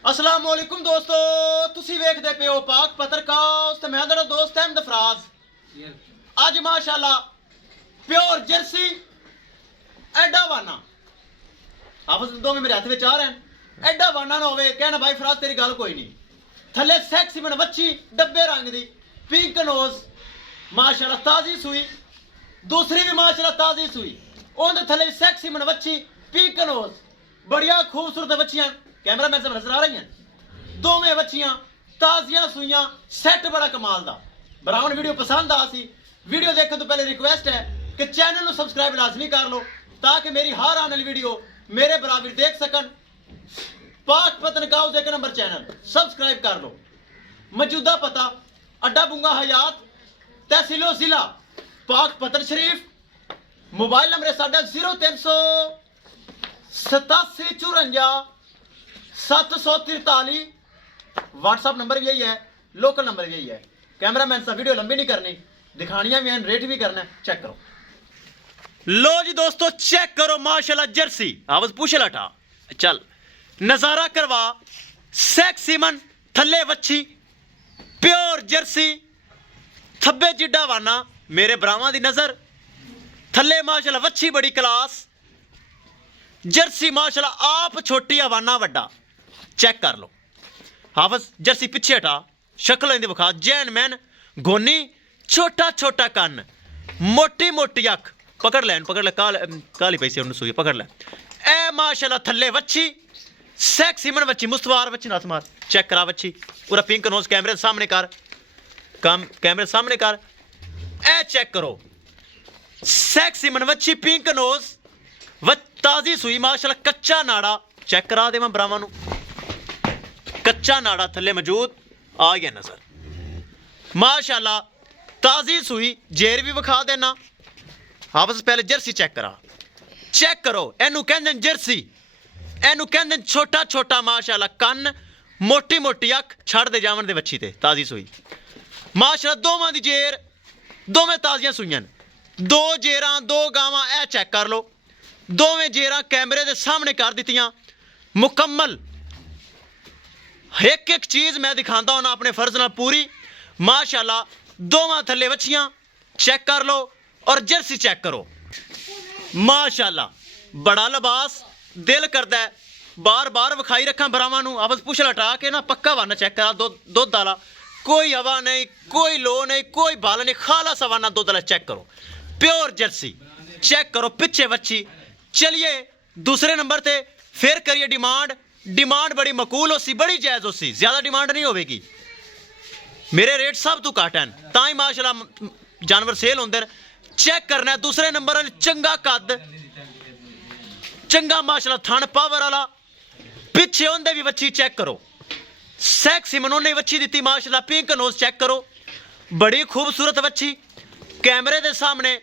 अस्सलाम वालेकुम दोस्तों, तुसी वेखदे पे हो पाक पत्रकार ते मैं तेरा दोस्त अहमद फराज। अज माशाल्लाह प्योर जर्सी एडा वाना आपस दोवें मेरे हथ विच आ रहे हैं। एडा वाना ना होवे कहना भाई फराज तेरी गल कोई नहीं। थले सेक्सी मन बच्ची डब्बे रंग दी पिंक नोज माशाल्लाह ताजी सूई, दूसरी भी माशाल्लाह ताजी सूई, उनके थले सेक्सी मन बच्ची पिंक नोज बढ़िया खूबसूरत बच्चियां कैमरा मैन से नजर आ रही हैं। दोवें बच्चियां ताजियां सुइयां सैट बड़ा कमाल दा। ब्राउन वीडियो पसंद आ सी वीडियो देखने तो पहले रिक्वेस्ट है कि चैनल को सब्सक्राइब लाजमी कर लो ताकि मेरी हर आने वाली वीडियो मेरे बराबर देख सकन। पाक पतन का एक नंबर चैनल सब्सक्राइब कर लो। मौजूदा पता अड्डा बुंगा हयात तहसीलो जिला पाक पतन शरीफ, मोबाइल नंबर है साढ़ा 038754 व्हाट्सअप नंबर भी यही है, लोकल नंबर भी यही है। कैमरा मैन सा वीडियो लंबी नहीं करनी, दिखानियां भी हैं, रेट भी करना है। चेक करो। लो जी दोस्तों चेक करो माशाल्लाह जर्सी आवाज पूछ लाटा चल नजारा करवा। सेक्सी मन थल्ले वच्छी प्योर जर्सी थब्बे जिड्डा वाना मेरे ब्रावां दी नजर थल्ले माशाल्लाह वच्छी बड़ी क्लास जर्सी माशाल्लाह आप छोटी हवाना वड्डा। चेक कर लो। हाफज जर्सी पिछे हटा शक्ल इंदी विखा जैन मैन गोनी छोटा छोटा कन मोटी मोटी अख पकड़ ले काली पैसे उन्हें सूई पकड़ ले। ए माशाल्लाह थल्ले वच्छी सेक्सी मन वच्छी मुस्तवार वच्छी नाथ मार। चेक करा वच्छी पूरा पिंक नोज कैमरे सामने कर कैमरे सामने कर। ए चेक करो सेक्सी मन वच्छी पिंक नोज ताजी सुई माशाल्लाह कच्चा नाड़ा चेक करा दे मैं ब्राह्मण कच्चा नाड़ा थल्ले मौजूद आ गया नजर माशाल्लाह ताजी सुई जेर भी विखा देना। आपस पहले जर्सी चेक करा। चेक करो एनू कहंदे जर्सी एनू कहंदे छोटा छोटा माशाल्लाह कन मोटी मोटी अख छड़ दे जावन दे वच्छी ते ताजी सुई माशाल्लाह दोवां दी जेर दोवें ताजियां सुईयां दो जेरां दो गावां। ए चेक कर लो दोवें जेरां कैमरे दे सामने कर दित्तियां मुकम्मल। एक एक चीज मैं दिखाता हूं अपने फर्ज नाल पूरी माशाल्लाह। दोवां थल्ले वच्छियां चेक कर लो और जर्सी चेक करो माशाल्लाह बड़ा लिबास दिल करदा है बार बार विखाई रखा बरावां नूं। आपस पुछ लटा के ना पक्का वाना चेक करा दुध वाला कोई हवा नहीं कोई लो नहीं कोई बाल नहीं खालस हवाना दुध वाला चेक करो प्योर जर्सी चेक करो पिछे वच्छी। चलिए दूसरे नंबर पे फिर करिए डिमांड बड़ी मकूल होसी बड़ी जायज़ होसी ज्यादा डिमांड नहीं होगी। मेरे रेट सब तो घट हैं ताई माशाल्लाह जानवर सेल होंदे। चेक करना है दूसरे नंबर चंगा कद चंगा माशाल्लाह थन पावर वाला पिछे होंदे भी वच्छी चेक करो। सेक्सी मनोने वच्छी दी माशाल्लाह पिंक नोज चेक करो बड़ी खूबसूरत वच्छी कैमरे दे सामने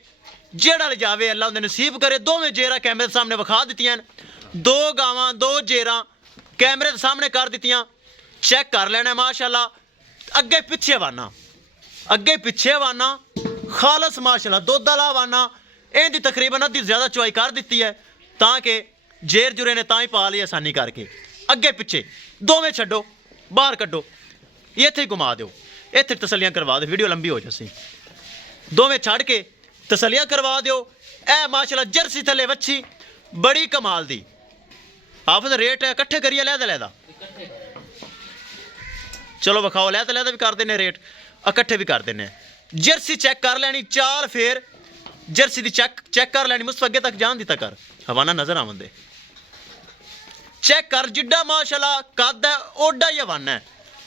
जेड़ा ले जावे अल्लाह उन्हें नसीब करे। दोवें जेरा कैमरे सामने विखा दित्तियां दो गावां दो जेरा कैमरे दे सामने कर दित्तियां। चेक कर लेना माशाल्लाह अगे पिछे वाना खालस माशाल्लाह दुध वाला वाना इनकी तकरीबन अद्धी ज्यादा चुआई कर दी है ताकि जेर जुरे ने तां ही पा ली आसानी करके। अगे पिछे दोवें छड्डो बाहर कड्डो इत्थे ही घुमा दो इत्थे तसलियां करवा दो वीडियो लंबी हो जासी। दोवें छड़ के तसलियां करवा दो। ए माशाल्लाह जर्सी थले वच्छी बड़ी कमाल दी। हाफिज रेट है इकट्ठे करिए लैदा चलो विखाओ लैदा भी कर देने रेट इकट्ठे भी कर देने। जर्सी चेक कर लैनी चाल फिर जर्सी दी चेक कर लैनी मुस्त अगे तक जान दिता कर हवाना नजर आवन दे। चेक कर जिड्डा माशाल्लाह कद है ओडा ही हवाना है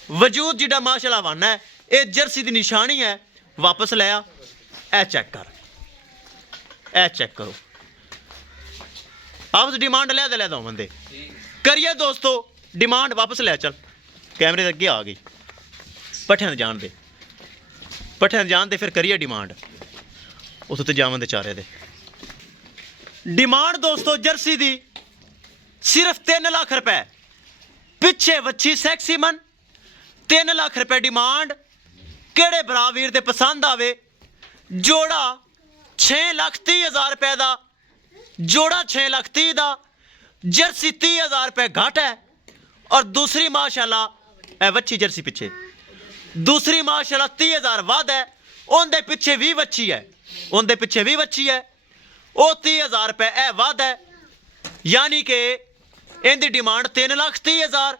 वजूद जिड्डा माशाल्लाह हवाना है। ये जर्सी दी निशानी है वापस ले आ। ए चेक कर ए चेक करो आप डिमांड लैदा बंदे करिए दोस्तों डिमांड वापस ले चल कैमरे अगे आ गई पट्ठियां जान दे फिर करिए डिमांड उस तो जावन दे चारे दे। डिमांड दोस्तों जर्सी दी सिर्फ 3 लाख रुपए पिछे वच्छी सेक्सी मन 3 लाख रुपए डिमांड। केड़े भरा वीर दे पसंद आवे जोड़ा 6,30,000 रुपए का जोड़ा 6,30,000 का जर्सी 30,000 रुपए घट है और दूसरी माशाल्लाह ए वच्छी जर्सी पिछे दूसरी माशाल्लाह 30,000 वध है उनके पिछे भी वच्छी है उनके पिछे भी वच्छी है वो 30,000 रुपए ए वध है यानी कि इनकी डिमांड 3,30,000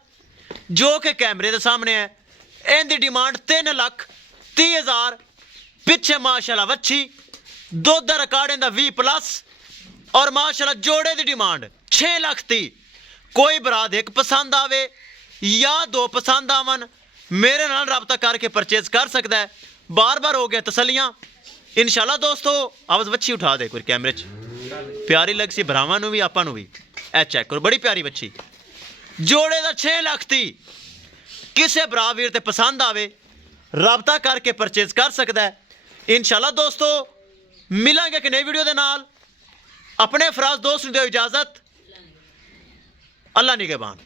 जो कि कैमरे के सामने है इनकी डिमांड 3,30,000 पिछे माशाल्लाह वच्छी दुध का रिकॉर्ड इनका 20+ और माशाल्लाह जोड़े की डिमांड 6,30,000 कोई बरात एक पसंद आवे या 2 पसंद आवन मेरे नाल रब्ता करके परचेज कर सकता है बार बार हो गया तसलियां इंशाल्लाह दोस्तों आवाज वच्छी उठा दे कोई कैमरे च प्यारी लग सी भरावां नूं भी आपां नूं भी ए चेक करो बड़ी प्यारी बच्ची जोड़े का 6,30,000 किसे भरा वीर ते पसंद आवे रब्ता करके परचेज कर सकता है इंशाल्लाह दोस्तों मिलांगे एक नई वीडियो दे नाल अपने फराज दोस्त नूं दिओ इजाजत अल्लाह निगहबान।